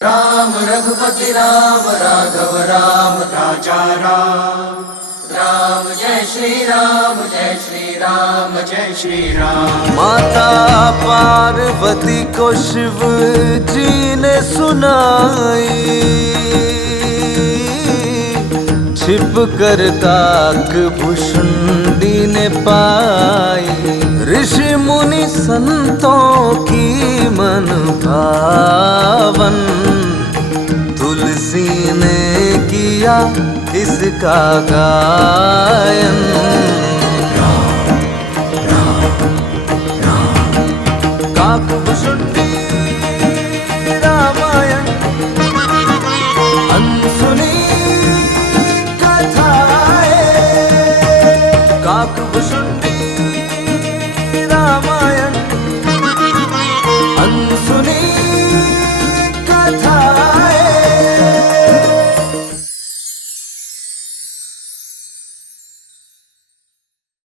राम रघुपति राम राघव राम राजा राम। राम जय श्री राम जय श्री राम जय श्री राम। माता पार्वती को शिव जी ने सुनाई, छिप कर ताक भुषुंडी ने पाई। ऋषि मुनि संतों की मन भावन, तुलसी ने किया इसका गायन। काक